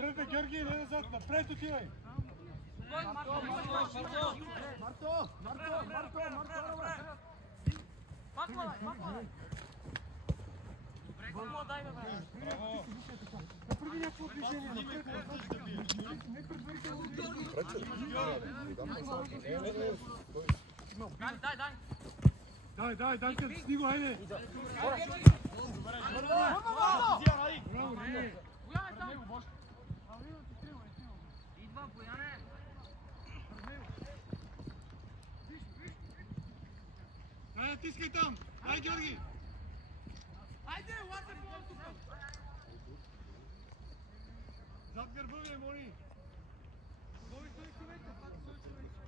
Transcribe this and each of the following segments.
Напред, Георги, не назад, напред отивай! Марто! Добре, дай бе, бе! Браво! Направи някакво движение, напред! Не предварително! Дай, търси го, хайде! Идва, Бояне! Дай, натискай там! Дай, Георги! Айде, ласе по тук! Зад гърба ви, моли! Стой човека, пак стой човека!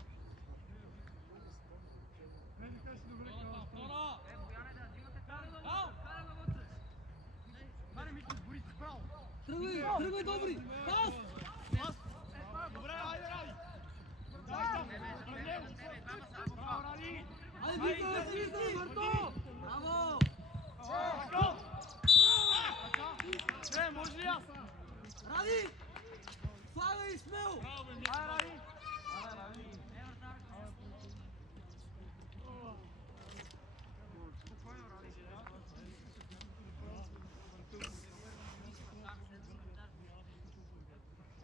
Не ми кажеш добре, Бояне, да взимате кара вътре! Маре, Митко, сбори се право! Тръгвай, добри! Пас! Добре, айде, Ради! Дай там! Браво, Ради! Айде, виждай, Марто! Браво! Може ли аз? Ради! Слагай и смел! Ай, Ради!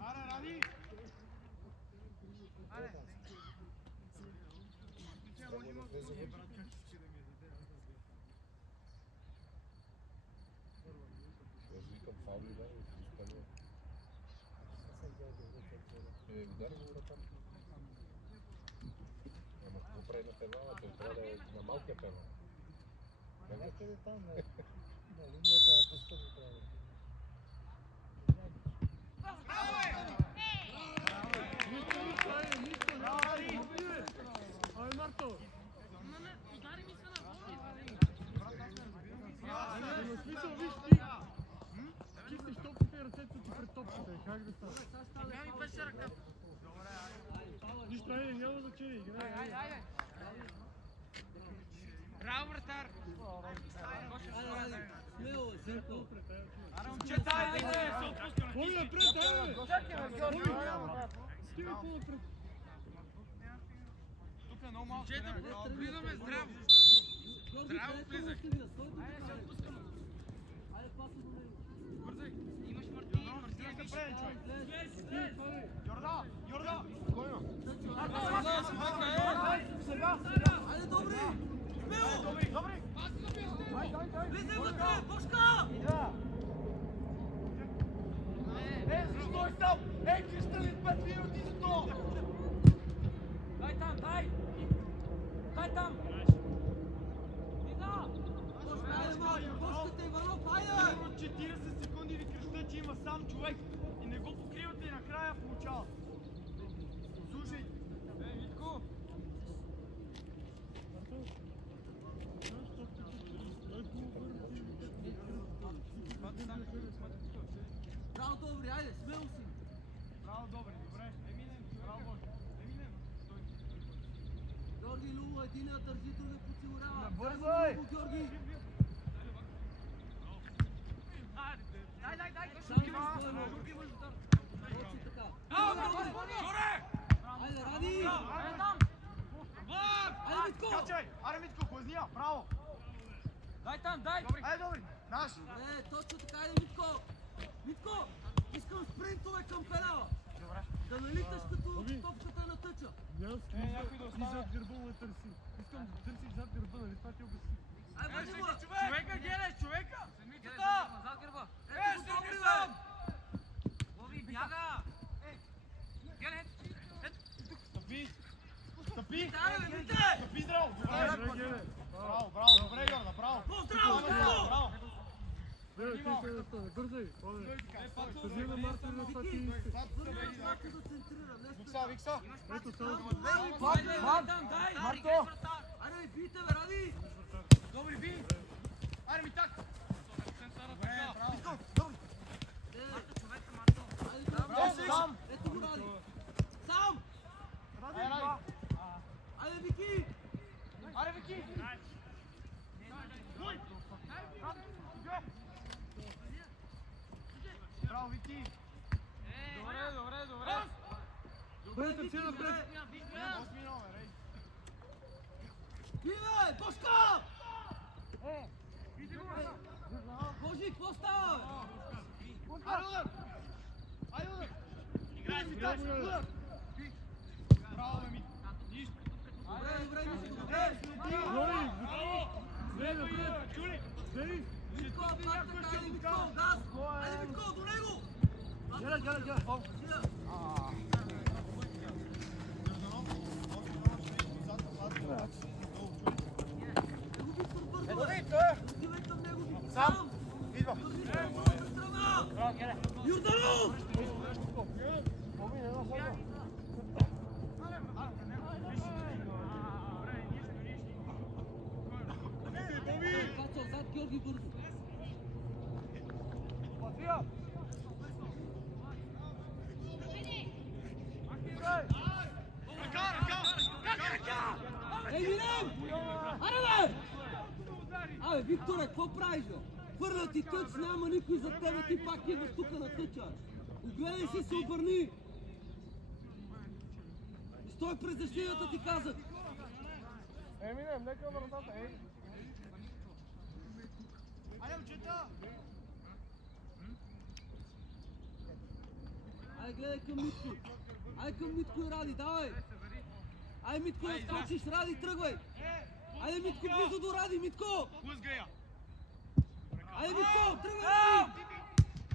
Аре, Ради! Викам фаули, да, изпълня. Удари го ръката. Ама какво прави на пенала? Той трябва да е на малкия пенал. Някъде там на линията на пуска го прави. Ай, Марто! Удари ми се на В смисъл, виж ти! Чистиш топката и ръцете ти пред топката. Как да става? Сега ми беше ръката. Нищо, айде, няма значение. Играй, Айде! Браво, вратар! Смело, сърко! Момчета, айде! Боби напред, айде! Боби! Стига по-напред! Тук е много малко. Момчета, влизаме здраво! Здраво влизай! Айде, паса до него! Бързай! Имаш Мартин, се прави, човек! Йорда! Айде, добри! Смело! Добре! Влизай вътре, Бошка! Защо е там? Кристалин, 5 минути за това! дай там, дай! Дай там! Ида! Бошка, айде малко! Бошката и Варов, айде! 40 секунди ви креща, че има сам човек и не го покривате и накрая получава. Слушай! Витко! Браво, добри, айде, смело си! Браво, добре, добре. Браво, Еминем. Георги Любо, единият държи, другият подсигурява. Набързай! Георги! Дай! Шурки имаш удар. Точно така. Айде, Ради! Айде там! Айде, Митко! Качай! Аре, Митко, глазния! Браво! Дай там, дай! Айде, добре! Наш! Не, точно така, айде, Митко! Митко! Искам спринтове към пенала! Да налиташ като топката на тъча! Някой да остане. И зад гърба ме търси. Искам да търсиш зад гърба, нали това ти обясни? Айде, бъди му! Човека, гледай, човека! Седмицата! Назад гърба! Ето го, добри, бе! Боби, бяга! Гледай, Стъпи! Стъпи! Айде, бе, вите! Стъпи здраво! Добре, браво, браво, добре, Йорда, браво! По-здраво, Митко! Браво! Бързай! Кажи на Мартин на това ти иска. Викса, Викса! Ето само. дай! Марто! Айде, бийте, бе, Ради! Добри, би! Айде ми так! Добре, браво! Марто, човека, Марто! Айде, Сам! ето го, Ради! Сам! Ради! Айде, Вики! Аре, Вики! Браво, Вики! Бъде търси напред! Бивай, Бошко! Божи, какво става? Играй си так! Браво, бе, Митко! Нищо! Добре, добре, Митко, пак така, Митко, газ! Айде, Митко, до него! Гледай! Сам! Идва! Юрданов! Кацал зад Георги бързо. Ей, Милен! Аре, бе! Абе, Викторе, какво правиш, бе? Хвърля ти тъч, няма никой за тебе, ти пак идваш тук на тъча. Огледай се, обърни! Стой пред защитата, ти казах! Минем, нека вратата, ей! Айде, момчета! Айде, гледай към Митко! Айде към Митко и Ради, давай! Айде, Митко, да скочиш, Ради, тръгвай! Айде, Митко, близо до Ради, Митко! Пускай я! Айде, Митко, тръгвай, Ради!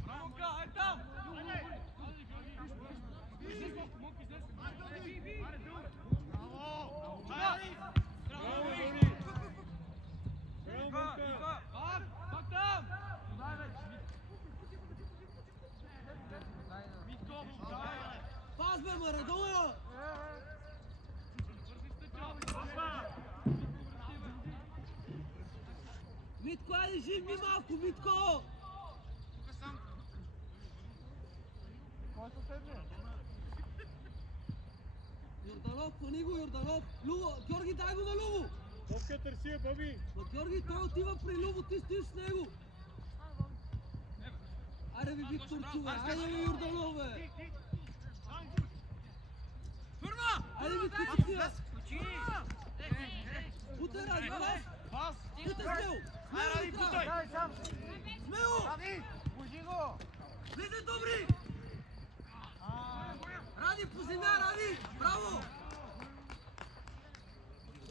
Браво, айде там! Пас, бе, Марадона! Митко, айде, жив ми малко, Митко! Йорданов, клани го, Йорданов! Любо, Георги, дай го на Любо! Топка търси я, Боби! Но Георги, той отива при Любо, ти стоиш с него! Айде ви, Виктор, чувай! Айде ви, Йорданов, бе! Айде, Митко, чистия! Бутай, Ради, Пас! бутай смело! Айде, Ради, бутай! Смело! Ради! Божи го! Влизай, добри! Ради, по земя, Ради! Браво!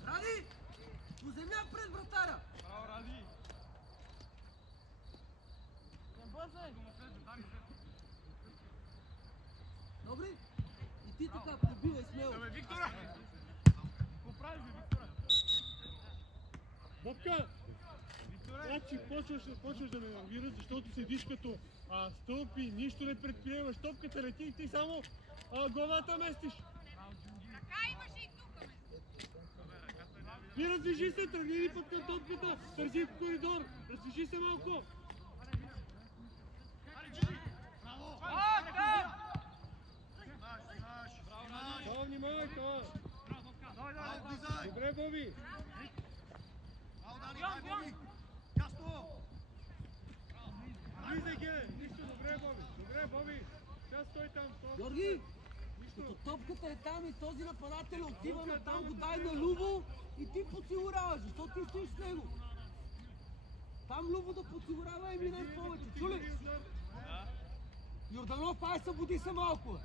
Ради! По земя пред вратаря! Браво, Ради! Добри? И ти така, пробивай смело! Абе, Виктора! Какво правиш, бе, Виктора? Бобка! Виктора! Значи почваш да ме нервираш, защото седиш като стълб и нищо не предприемаш. Топката лети и ти само главата местиш. Така имаше и тук, Ти раздвижи се, тръгни ли пък към топката, тързи в коридор, раздвижи се малко. Това внимавай, това. Добре, Боби. Влизай, Гене. Нищо, добре, Боби. Добре, Боби. Сега стой там. Георги, като топката е там и този нападател отива на там, го дай на Любо и ти подсигуряваш, защото ти стоиш с него. Там Любо да подсигурява и минем повече, чули? Йорданов, ай, събуди се малко.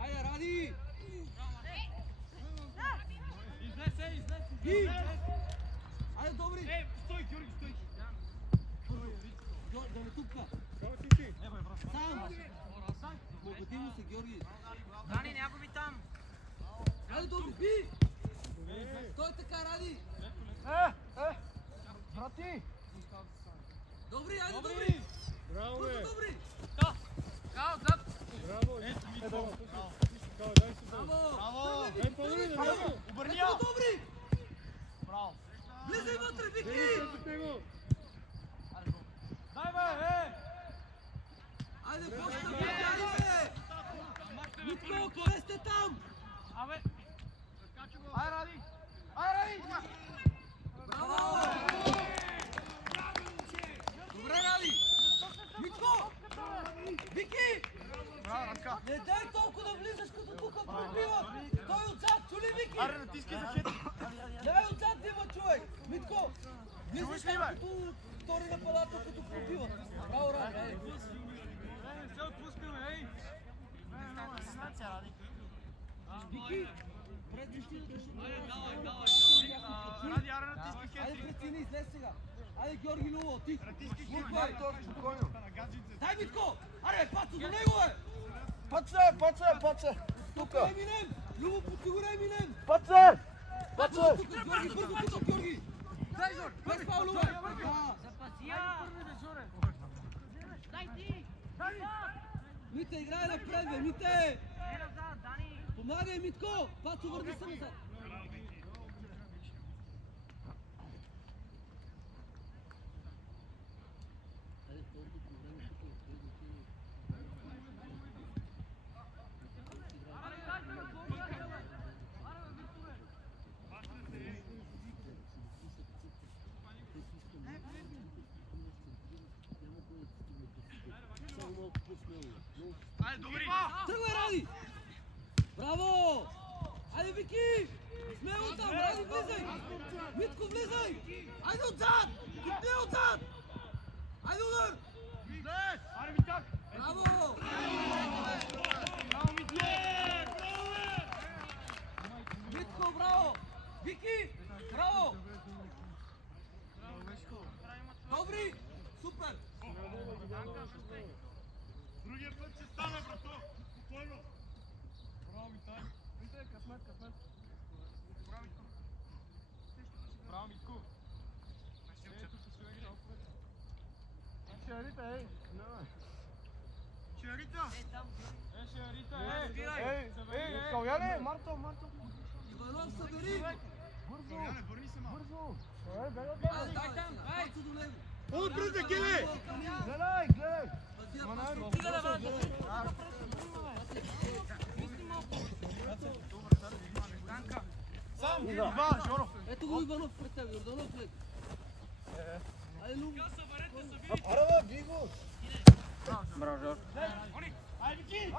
Айде, Ради! Излез! Айде, добри! Стой, Георги, стой! Да не тупка! Ти. Сам! Благодари му се, Георги! Дани, някой ми там! Айде, добри, би! Стой така, Ради! Брати! Добри, айде, добри! Браво, бе! Бързо, добри! Као, зад! Браво! Дай се, Браво! Браво! Дай по-добре, браво! Обърни Ето я! го, добри! Браво! Влизай вътре, Вики! Дай се него! Дай, бе! Айде, почна, Вики, айде! Митко, къде сте там? Абе! Ай, Ради! Ай, Ради! Браво! Добре, Ради! Влизаш там като втори нападател, като пробива. Браво, Ради, айде. Не се отпускаме, ей! Вики, пред защитата, Ради, ара натиски айде хетри. пред сина, излез сега. Айде, Георги Луло, ти. Натиски Мутко, хетри. спокойно. На гаджите. Дай, Митко! Аре, Пацо, до него, бе! Паце! Тук е Еминем! Любо, подсигурай Еминем! Паце! Тук, Георги, бързо тук, Георги! Без фаул, Любо! Дай ти! Мите, играй напред, бе, Мите! Не назад, Дани! Помагай, Митко! Пацо, върни се назад! Айде, добри! Тръгвай, Ради! Браво! Айде, Вики! Смело там! Ради, влизай! Митко, влизай! Айде отзад! Кипни отзад! Айде, удар! Аре, Митак! Браво! Браво, Митко! Митко, браво! Вики! Браво! Добри! Супер! Другия път ще стане, брато. Спокойно. Браво, Митак! Късмет! Браво, Митко! Шерита, ей! Шерита! Шерита, ей! Каляне, Марто! Иванов, събери! Каляне, върни се малко! Айде, дай там! Пацо до него! Отпред, бе, Геле! Гледай! Стига да върна! Сам! Два, Жоро! Ето го Иванов пред теб, Йорданов лек. Айде, Любо! Айде, Вики!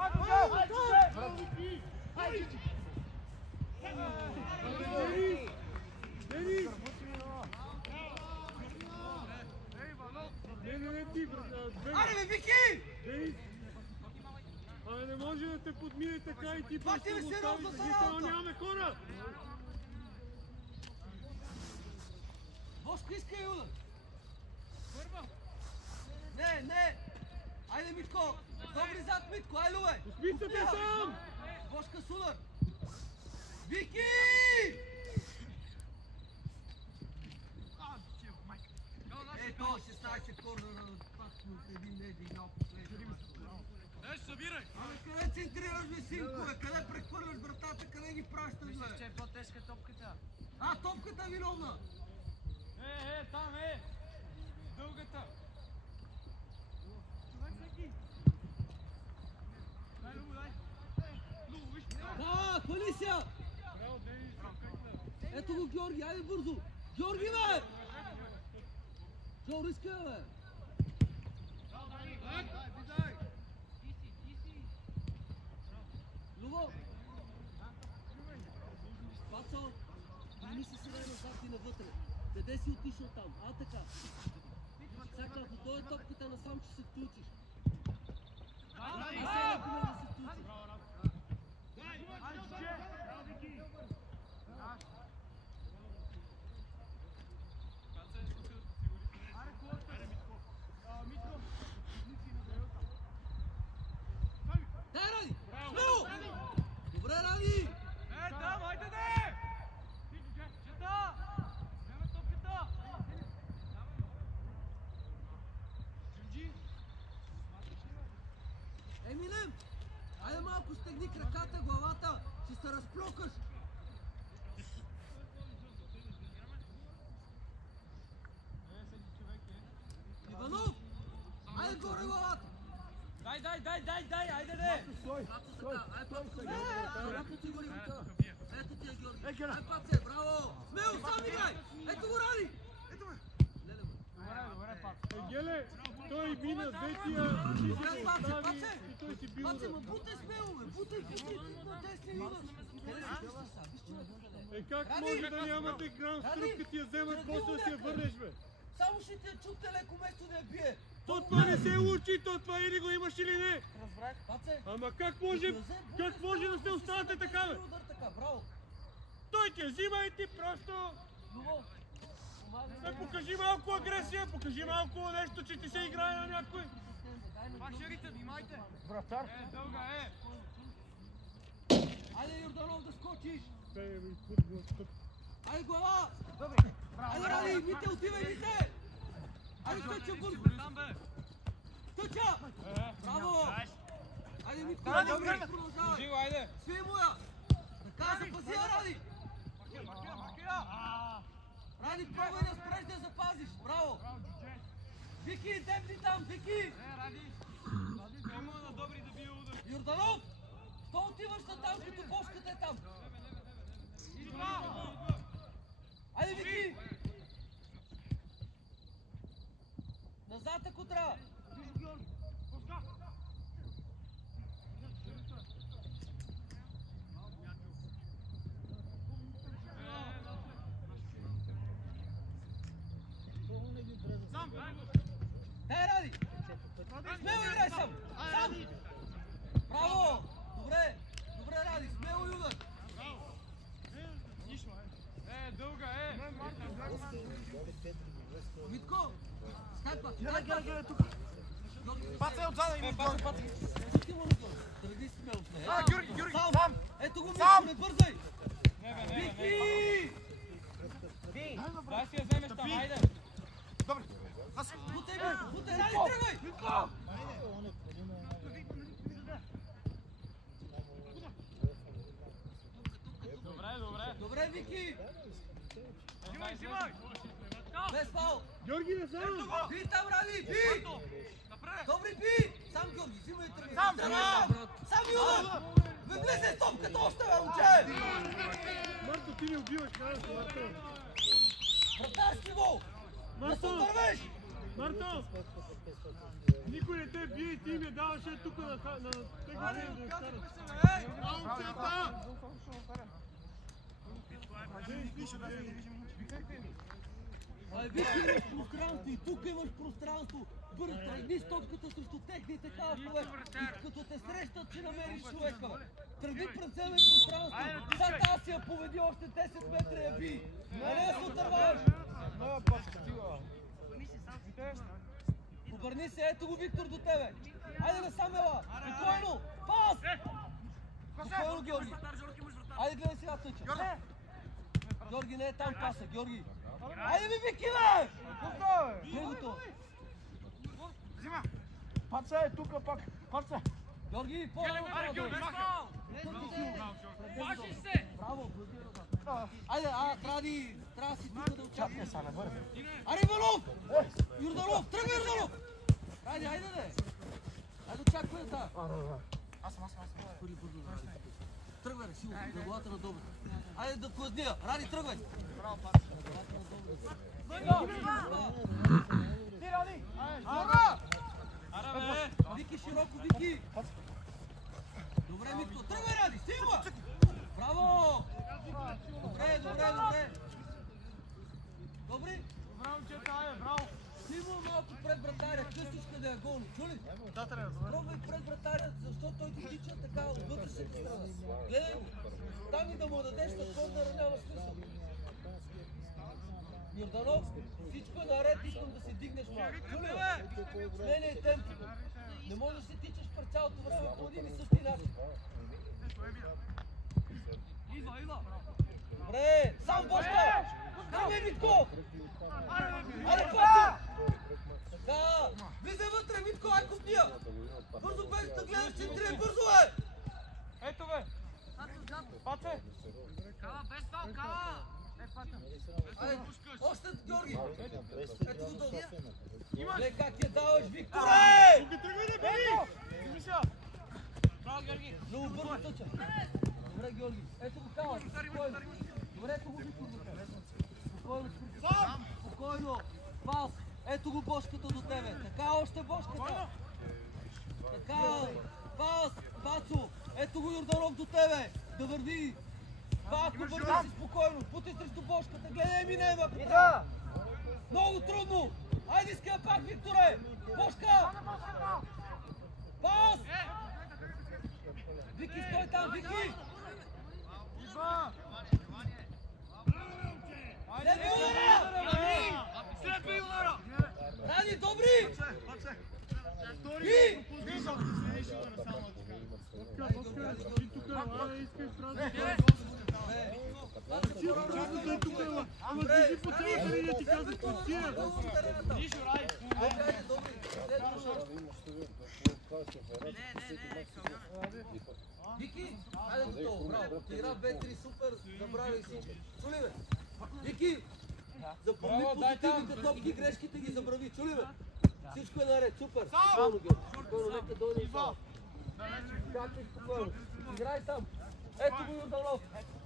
Не, ти, брат. Аре, бе, Вики! Денис! Абе, не може да те подмине така и ти Това ти просто е го сериозната оставиш, защото работа. нямаме хора! Бошко, иска и удар! Не! Айде, Митко! Добри зад, Митко! Айде, бе! Успи се сам! Бошка с удар! Вики! Ето, 16 корнера, пак един не е дигнал последния. Събирай! Абе, къде центрираш, бе, синко, бе? Къде прехвърляш вратата, къде ги пращаш, Мислиш, че бе? е по-тежка топката. Топката е виновна! Там дългата! Дай, Любо, дай! Любо, виж! Да, хвали се! Браво, Денис! Ето го Георги, айде бързо! Георги, бе! Жоро, иска, бе! Любо! Пацо, не си сега назад и навътре. Къде си отишъл там? Така. Сега, ако дойде топката насам, ще се включиш. Сега да се включиш. Дай, Ради! Смело! Добре, Ради! Там, айде де! Чета! Взема топката! Джунджи! Еминем! Айде малко стегни краката, главата! Ще се разплюкаш! Иванов! Айде горе главата! Дай, айде де! Ето ти го Ливата! Ето ти е Георги! Ай, паце, браво! Смело, сам играй! Ето го Ради! Ето ме! Леле, бе! Добре, пак! Геле, той мина ветия, ти си Добре, го паце, остави паце! и той си бил Паце, да... ма бутай смело, бе! Бутай, ти на десни имаш! Къде си? Виж, че ме Как Ради, може да нямате кран с тръпка ти я вземат, после да си я върнеш, бе? Само ще те чукте леко место да я бие. Това не се учи, това или го имаш или не. Разбрах. Паце. Ама как може да се оставате така, бе? Удар така, браво. Той те взима и ти просто... Любов. Покажи малко агресия, покажи малко нещо, че ти се играе на някой. Пак шерите, внимайте! Вратар. Дълга е! Айде, Йорданов, да скочиш. Футбол. Айде, глава. Добре. Айде, Ради, Мите, отивай, Мите. Айде, Тъча, бързо. Тъча. Браво. Айде, Митко, продължавай. Айде! Свий му я. Така, запази я, Ради. Ради, пробвай да спреш да запазиш. Браво. Вики, дебни там, Вики. Има на добри да бие удар! Йорданов, що отиваш на там, като бошката е там? Айде, Вики. Назад, ако трябва. Дай, Ради! Смело играй сам! Сам! Браво! Добре! Добре, Ради! Смело и удар! Дълга е! Митко! Скайпа! Гера, тук. Паце отзада има отгоре. Тук има отгоре. Тръгни смело с нея. Георги, Сам! Ето го, Митко, не бързай! Вики! Дай си я вземеш там, айде! Добре. Бутай, Ради, тръгвай! Добре, Вики! Взимай! Без фаул! Георги, не сам! Би там, Ради! Би! Добре, би! Сам, Георги, взимай тръгни! Сам! Сам и удар! Бе, влезе с топката още, бе, момче! Марто, ти не убиваш, Марто! Вратарски гол! Да се отървеш! Марто! Никой не те бие и ти ми даваш тук на тегление да я скараш. Момчета! Вики, имаш пространство и тук имаш пространство. Бързо, тръгни с топката срещу техните халфове. И като те срещат, че намериш човека, бе. Тръгни пред себе пространство. Сега тази си я поведи още 10 метра я би. А не да се отърваш. Обърни се, ето го Виктор до тебе. Айде насам, ела. Спокойно. Пас! Спокойно, Георги. Айде гледай сега Тъча. Георги, не е там паса, Георги. Айде ми, Вики, бе! Негото. Взима. Паце е тук пак. Паце. Георги, по-рано трябва да Паши се! Браво, айде, Ради, трябва да си тук да Чакай участваш. са, навърви. Айде, Иванов! Йорданов, тръгвай, Йорданов! Ради, айде, де! Айде, очаквай да. Аз. Първи бързо да Ради. Тръгвай, силно, на главата на добре. Айде да кладния, Ради, тръгвай! Браво, пас. Ти, Ради! Вики, широко, Вики! Добре, Митко, тръгвай, Ради, стигва! Браво! Добре. Добре? Браво, чета, браво! Силно малко пред вратаря, късичка да я гони, чули? Пробвай пред вратаря, защото той ти тича така от вътрешната страна. Гледай, там и да му дадеш на корнера няма смисъл. Йорданов, всичко е наред, искам да се дигнеш малко. Чули? Сменяй темпото. Не можеш да се тичаш през цялото време по един и същи начин. Идва! Добре, сам Бошка! Тръгвай, Митко! Аре, Клапо! Така, влизай вътре, Митко, ай купния! Бързо без да гледаш центрия, бързо е! Ето бе! Паце! Кала, без фал, кала! Айде, още Георги! Ето го долу! Гледай как я даваш, Викторе! Тръгвай да бери! Браво, Георги! Много бързо тъча! Добре, Георги! Ето го Кала! Спокойно! Добре, ето го Виктор до тебе! Спокойно! Пас! Ето го Бошката до тебе! Така, още Бошката! Така! Пас! Пацо! Ето го Йорданов до тебе! Да върви! Пак обърни си спокойно, путай срещу бошката, гледай Минева. Много трудно. Айде иска пак, Викторе. Бошка. Пас. Вики, стой там, Вики. Следвай удара. Следвай удара! Ради, добри. И. Ама движи по цялата линия, ти казах пустия. Нищо, Ради! Вики, айде готово, браво. Игра 2-3, супер, забравяй всичко. Чули бе? Вики, запомни позитивните топки, грешките ги забрави. Чули бе? Всичко е наред, супер. Спокойно, Георги. Спокойно, нека дойде и това. Чакай спокойно. Играй там. Ето го Йорданов.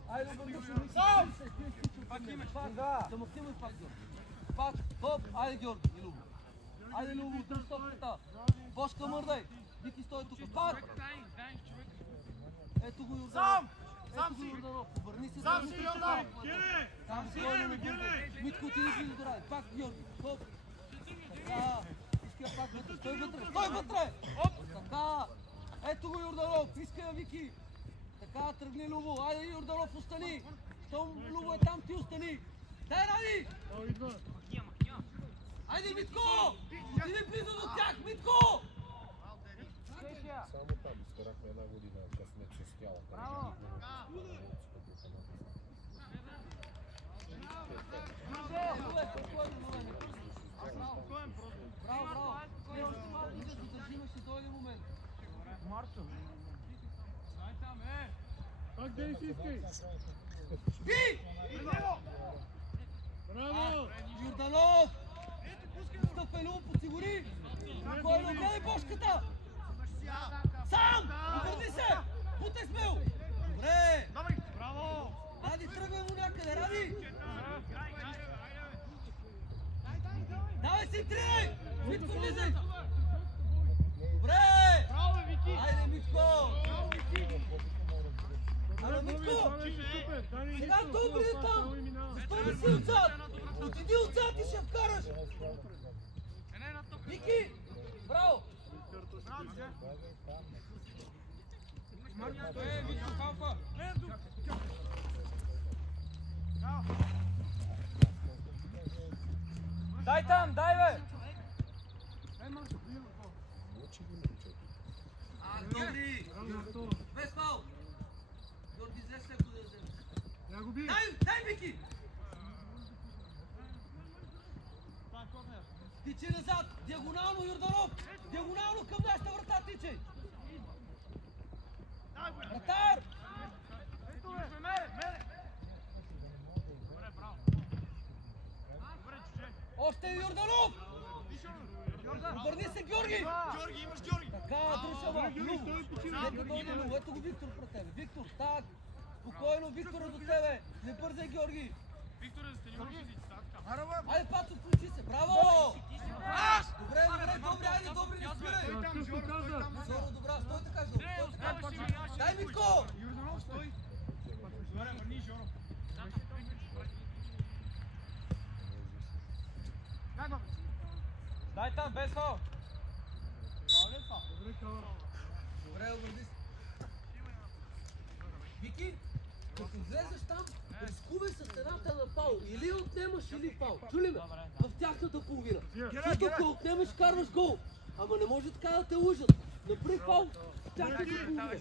Айде го Мишо. Сам! Пак имаш. Да махнем пак, Георги. Пак, хоп, айде Георги и Любо. Айде Любо, дръж топката. Бошка мърдай. Вики стой тук. Пак! Ето го Йорданов. Ето го Йорданов. Обърни се. Сам си, Йорданов! Там си Георги. Митко, ти не близо до Ради. Пак Георги. Хоп. Така. Иска пак вътре. Стой вътре. Стой вътре! Така. Ето го Йорданов. Иска я Вики. Така, тръгни Любо. Айде Йорданов, остани. Щом Любо е там, ти остани. Дай, Ради! Айде, Митко! Иди близо до тях, Митко! Само там изкарахме една година, късмет с тяло. Браво! Браво! Не, още малко да се задържим, ще дойде момент. Марто! Дай там, Пак да си искай. Би! Браво! Йорданов! Стъпай, Любо, подсигури! Спокойно, гледай бошката! Сам! Обърни се! Бутай смело! Добре! Браво! Ради, тръгвай му някъде, Ради! Давай се, тренай! Митко, влизай! Добре! Браво, Вики! Айде, Митко! Ама, Митко! Сега добри е там! Защо не си отзад? Отиди отзад и ще вкараш! Вики! Браво! Митко, халфа! Дай там, дай бе! Добри! Без фал! Георги, излез леко да вземеш. Дай, Вики! Тичи назад! Диагонално, Йорданов! Диагонално към нашата врата тичи! Вратар! Още е Йорданов! Обърни се, Георги! Георги, имаш Георги! Така, друшава! Нека дойде Любо. Ето го Виктор пред тебе. Виктор, так! Спокойно, Виктор е до тебе! Не бързай, Георги! Виктор, да сте не можеш да така. Айде, Пацо, включи се! Браво! Добре, добре, не спирай! Зоро, добра, стой така, Жоро, стой така! Дай, Митко! Йорданов, стой! Добре, върни, Жоро. Дай там, без фал! Добре, обърни се. Вики, като влезеш там, рискувай с едната на фал. Или отнемаш, или фал. Чули ме? В тяхната половина. Защото ако отнемаш, карваш гол. Ама не може така да те лъжат. Направи фал в тяхната половина.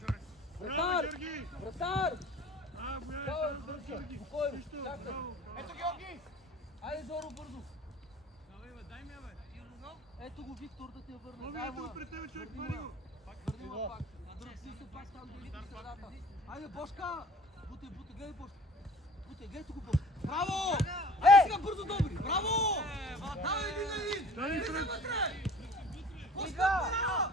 Вратар! Вратар! Давай, бързо, спокойно. Чакай. Ето Георги! Айде, Жоро, бързо. Дай ми, бе. Ето го Виктор да те върне. Лови, ето го пред тебе, човек, Върни пари ма. го. Върни ма пак. Дръпси се пак там, дойди в средата. Айде, Бошка! Бутай, гледай Бошка. Бутай, гледай го Бошка. Браво! Айде сега бързо, добри! Браво! Давай един на един! Влизай вътре! Бошка, пара!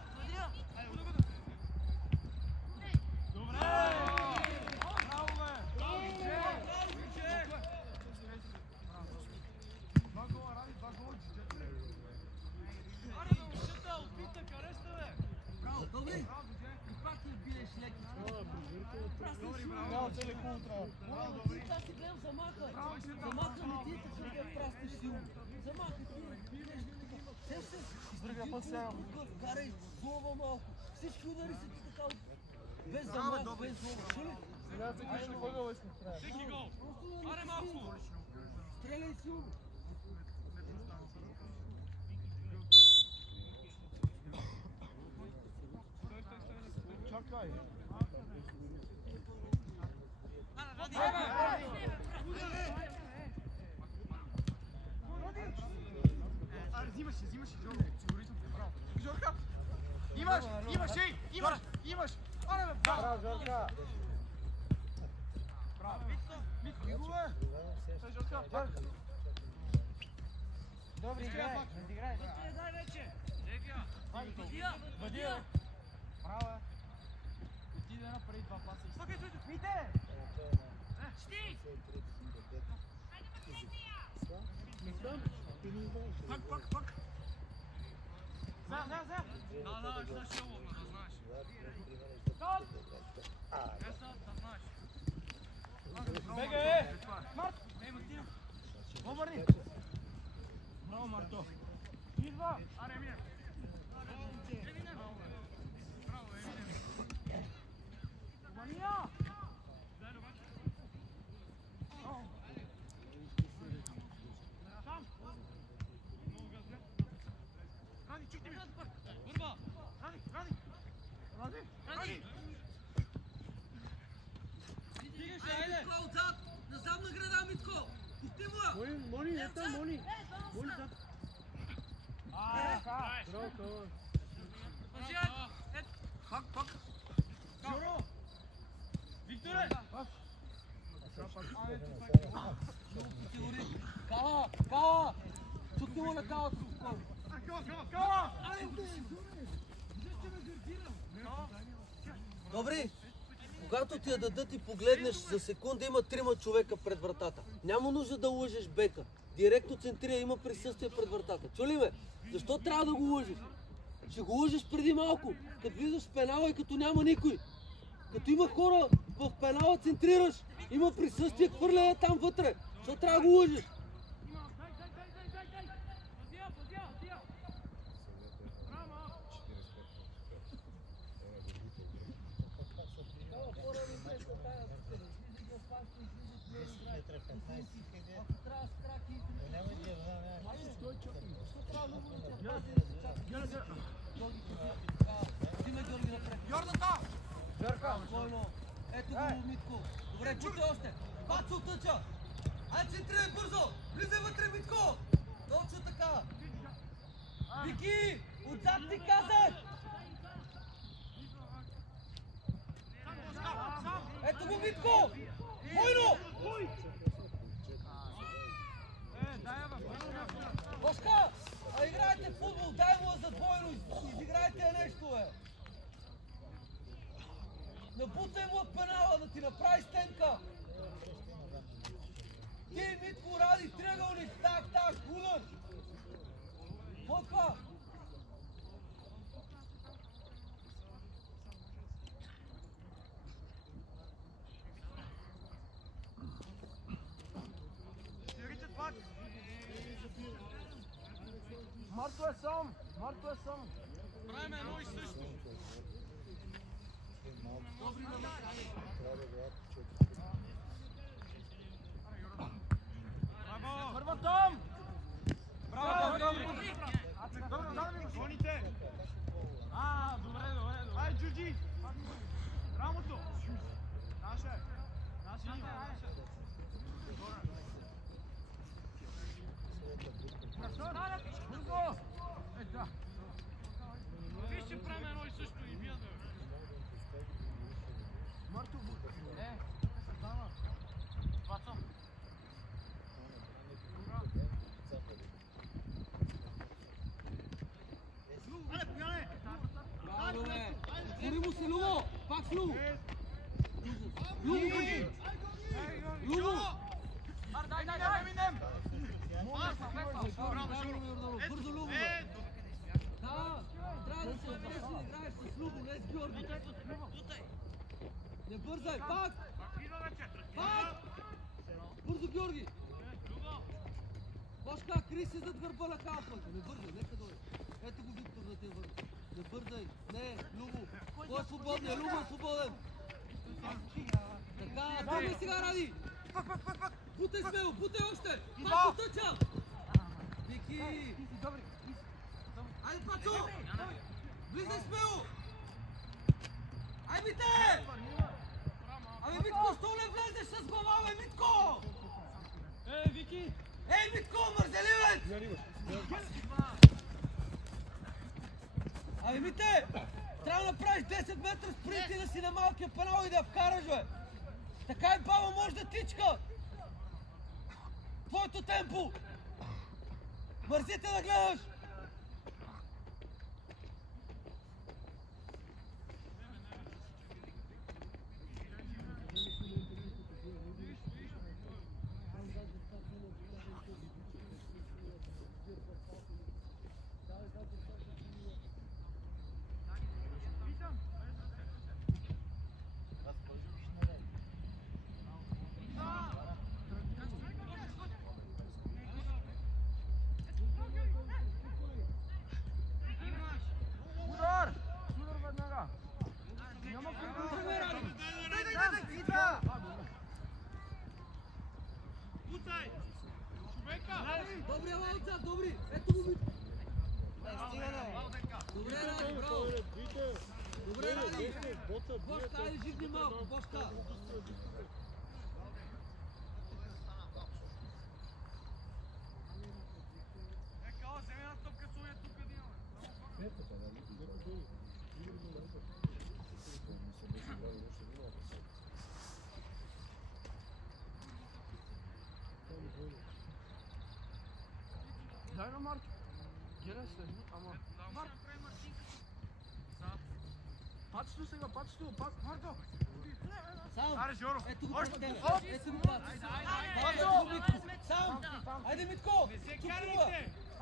Добре! И пак не биеш леки. Цели контра. натискаш силно. Замахай ти. Другия път сега. Карай злоба малко. Всички удари са ти така. Без замах, без злоба. Чули? Сега цъкаш на въгъла и сме в края. Всеки гол. Аре малко. Стреляй силно. Чакай. Аре, взимаш, Жорко. Сигурно те, браво. Жорка! Имаш! Аре, бе, браво! Браво, Жорка. Браво! Митко, бе! Ей, Жорка! Добре, играй. Дай вече. Сега. Бъди, бе! Браво, бе! Отиде напред два паса. Слухай, Мите! Шти. Пак! За! Да, знаеш его, да знаеш. Да знаеш. Бегай! Март! Ей, Матина. Обърни! Браво, Марто! Идва! Аре, минем! Браво, Емиле. Мания! Ради, чукни ми! Върва. Ради! Стигаш, Айде, айде. Митко, отзад! Назад на града, Митко! Пусти му я! Мони, е там, Мони. Мони там. Браво, това. Пак! Жоро! Викторе! Кала! Чукни му на калата, спокойно. Кала! Добре, когато ти я дадат и погледнеш, за секунда има 3 човека пред вратата. Няма нужда да лъжеш бека. Директно центрира, има присъствие пред вратата. Чули ме? Защо трябва да го лъжеш? Ще го лъжеш преди малко, като влизаш в пенала и като няма никой. Като има хора в пенала, центрираш, има присъствие, хвърля я там вътре. Защо трябва да го лъжеш? Йордата! Спокойно. Ето го, Митко. Добре, чуйте още. Пак се оттъча. Ай, центрирай бързо. Влизай вътре, Митко. Точно така. Вики, отзад ти казах. Ето го, Митко. Войно. Бошка, а играете футбол, дай му за двойно. Изиграйте нещо, бе. Набутай му от пенала, да ти направи стенка! Ти, Митко, ради триъгълник, так, удар! Какво това? Стирите пак! Марто е сам! Правим едно и също. Първа там! Браво! Добре, дай ми го гоните! Добре. Ай, Джуджи! Рамото! Наше! Бързо! Виж, че правим едно и също и вие да. Марто! Бацам. Браво, бе! Отвори му се, Любо! Пак с Любо! Любо! Дай, минем! Бързо, Любо! Да, трябва да се опиташ да играеш с Любо, не с Георги. Не бързай, пак! Бързо, Георги! Бошка, крий се зад гърба на капата. Не бързай, нека дойде. Ето го Виктор да те върне. Не бързай. Не, Любо. Кой е свободен? Любо е свободен. Така, тръгвай сега, Ради. Бутай смело, бутай още. Пацо тъча. Вики. Айде, Пацо. Влизай смело. Ай, Мите! Абе, Митко, що не влезеш с глава, бе, Митко? Вики! Ей, Митко, мързеливец! Абе, Мите! Трябва да направиш 10 метра спринт и да си на малкия пенал и да я вкараш, бе! Така и баба може да тичка! Твоето темпо! Мързите да гледаш! Добре, Лалца, добре! Ето го Митко! Добре, Ради, браво! Добре, Ради! Бошка, айде живни малко, Бошка! Дай на Марко. Гледай се, ама... Марко! Пачето сега, пачето, Марко! Сам! Аре, Жоро! Ето го Още пачето! по-фоп! Ето го пачето! Ето го Митко! Сам! Айде, Митко! Тук струва!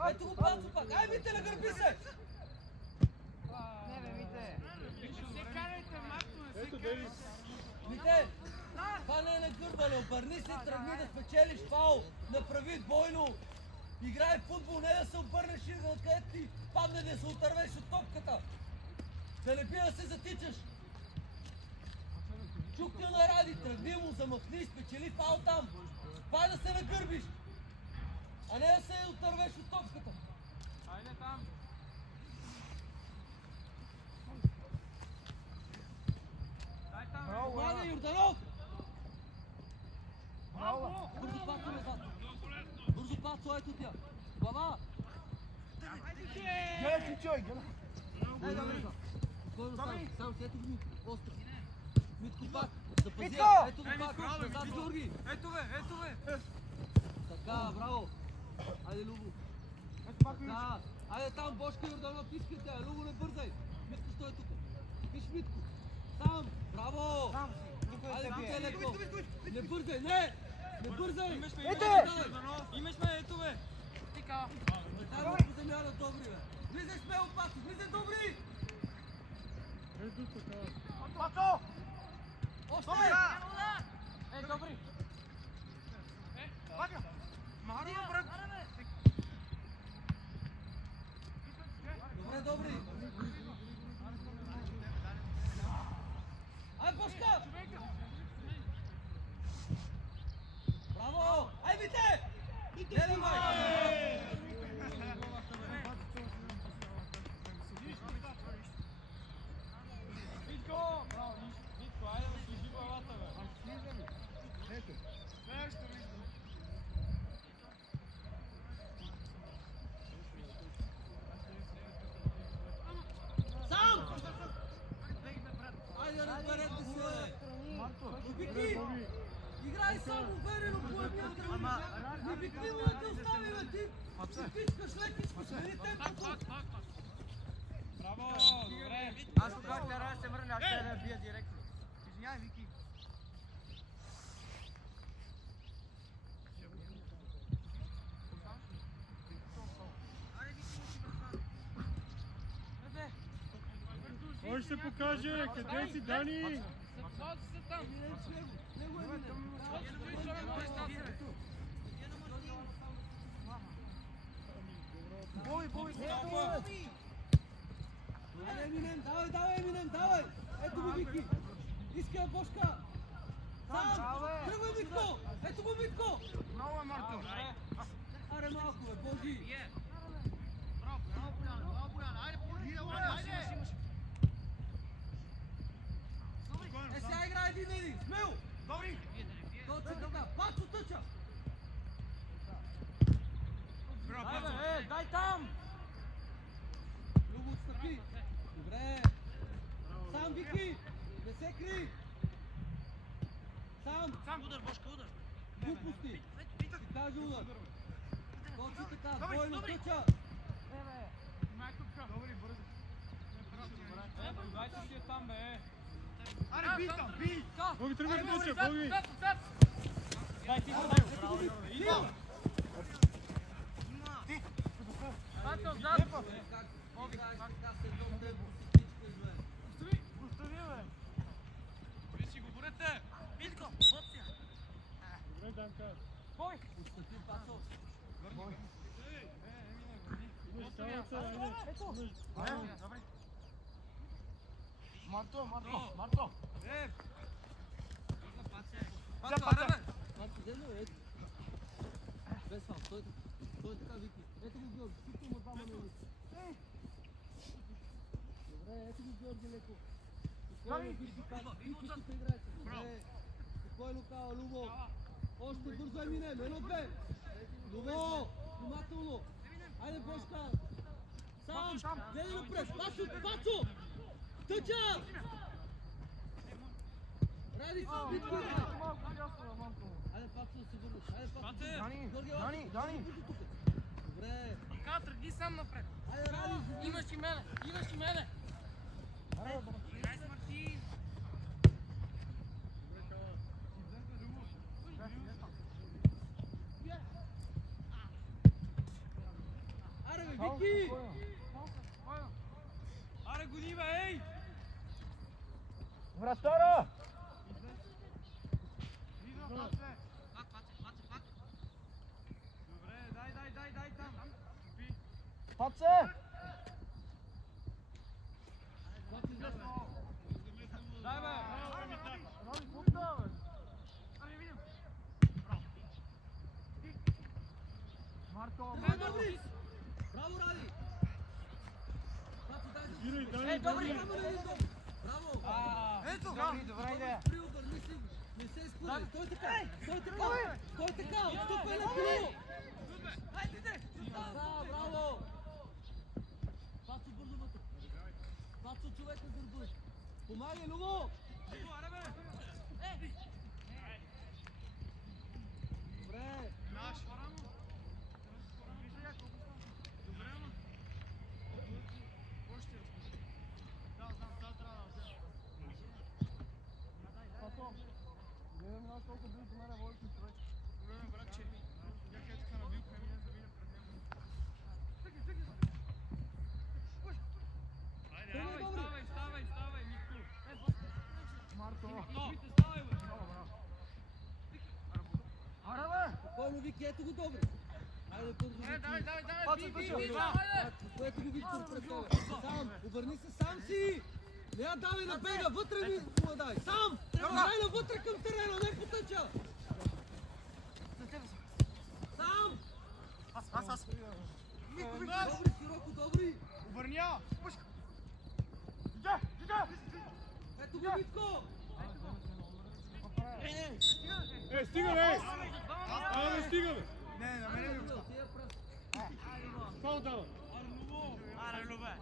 Ето го пачето пак! Ай, Мите, нагърби се! Не бе, Мите. Не се карайте, Марко, не се Ето, карайте! Девис. Мите! Това не е нагърбане, обърни се, тръгни да спечелиш фаул, направи двойно. Играй футбол, не да се обърнеш и да откъдето ти падне да се отървеш от топката. Да не би да се затичаш. Чук те на Ради, тръгни му, замахни, спечели фаул там. Това е да се нагърбиш, а не да се отървеш от топката. Айде там! Дай там! Младе Йорданов! Бързо Пацо назад. Бързо Пацо, ето тя. Глава! Гледай, чой, гледай! Дай, добре. Спокойно сам си, ето го Митко, остро. Митко пак, запази. Митко! Ето го пак, назад, Георги. Ето бе! Така, браво. Айде, Любо. Така, айде там, Бошка Йорданов, искате, Любо, не бързай. Митко, стой тук. Виж Митко. Там, браво. Айде, тук е леко. Не бързай, не бързай. Имаш ме, ето бе! Тика. Дай му по земя на добри, бе. Влизай смело, Пацо, влизай добри. Ето така. Пацо! Още. Добри! Добре, добри. Ай, Бошка. Браво. Ай, Мите. Не, давай. Витко! Браво, Витко, айде да служи главата, бе! Ето. Нещо, Витко! Сам! Айде, разберете се! Вики! Играй сам уверено по едния тръгна! Не викни му да те остави, бе ти! Тичкаш, лекичкаш, мени темпото! Браво! Добре! Аз когато трябва да се върне, аз ще да бия директно. Извиняй, Вики. Кой ще покаже? Къде си, Дани? Еминем, давай, Еминем, давай! Ето го Вики! Иска Бошка! Сам! Тръгвай, Митко! Ето го Митко! Много е, Марто. Аре малко, бе, Божи! Е, сега играй един на един! Смело! Добри! Точно така! Пацо тъча! Дай там! Любо, отстъпи! Добре! Сам, Вики! Не се кри! Сам! Удар, Бошка, удар. Глупости! Ти кажи удар! Точно така! Двойно тъча! Дайте си там, бе. Аре, бий там, бий! Боги, тръгвай да тъча, Боги! Дай ти го, Идва! Пато, зад! Как играеш така с едно темпо? Остави, бе! Вие си го борете! Митко, Боция! Добре, Данка. Отстъпи, Пацо! Имаш цялата, айде. Добре. Марто! Е! Пато, аре, бе! Пацо, дено, ето! Без фал, стой така, Вики! Ето го Георги, всичко му двама на листа! Добре, ето го Георги леко! Спокойно, Вики, Вики, ще играете! Добре! Спокойно, Кава, Любо! Още бързо Еминем, едно-две! Любо! Внимателно! Айде, Бошка! Сам! Гледай напред! Пацо! Тъча! Ради се, Витко! Айде, Пацо, да се върнеш! Айде, Пацо! Дани! Добре! Така, тръгни сам напред. Айде, Ради! Имаш и мене! Играй с Мартин! Аре, бе, Вики! Аре, гони, бе, ей! Вратара! Пак. Добре, дай там! Паце! Дай, бе! Добри! Браво, Ради! Пацо, дай да... Гирай, Дани, Добри! Дани. Браво! Ето! Добра идея. Приобърни се, не се изкудай! Стой така! Отстъпай на крило! Да, браво! Пацо, бързо вътре! Пацо, човек на гърба! Помагай, Любо! Добре! Наш! Добре, ама! Още! Да, знам, това трябва да взема. Гледам нас толкова близо до мене, водиш ми човек. Големе, братче, бях е така набил, Еминем да мине пред него. Ставай, Митко! Марто! Ставай, бе! Аре, бе! Спокойно, Вики, ето го добре! Айде, бързо, Вики! Ето го Виктор пред тебе! Сам! Обърни се сам си! Не я давай на бега, вътре ми му дай! Сам! Дай навътре към терена, не потъча! Сам! Аз! Добри, широко, добри! Обърня! Ето го Витко! Стига, бе! Абе, стига, бе! Не, на мене ми го. Фал дава. Аре, Любе!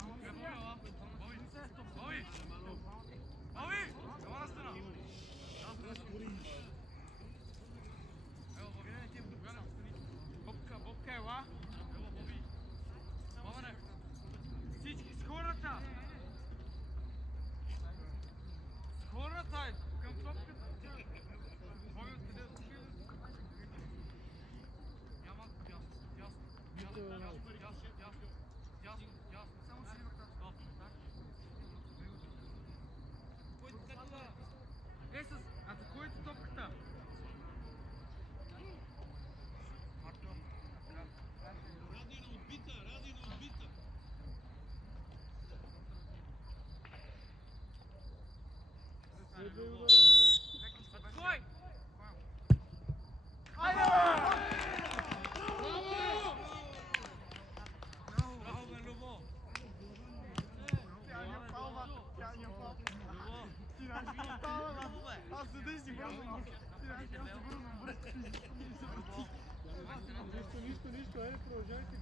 Боби! Ела на стена! Ево, Боби, не ти е вдруга. Бобка, ела! Ево, Боби! Бобане! Всички с хората! С хората! Към топката! Боби, откъде да ти няма ясно. Само си има как. Есъс, атакуйте топката! Марто! Ради на отбита! две удара. Кой? Браво, бе, Любо! Аз седа и си бързам. Нищо, айде продължайте.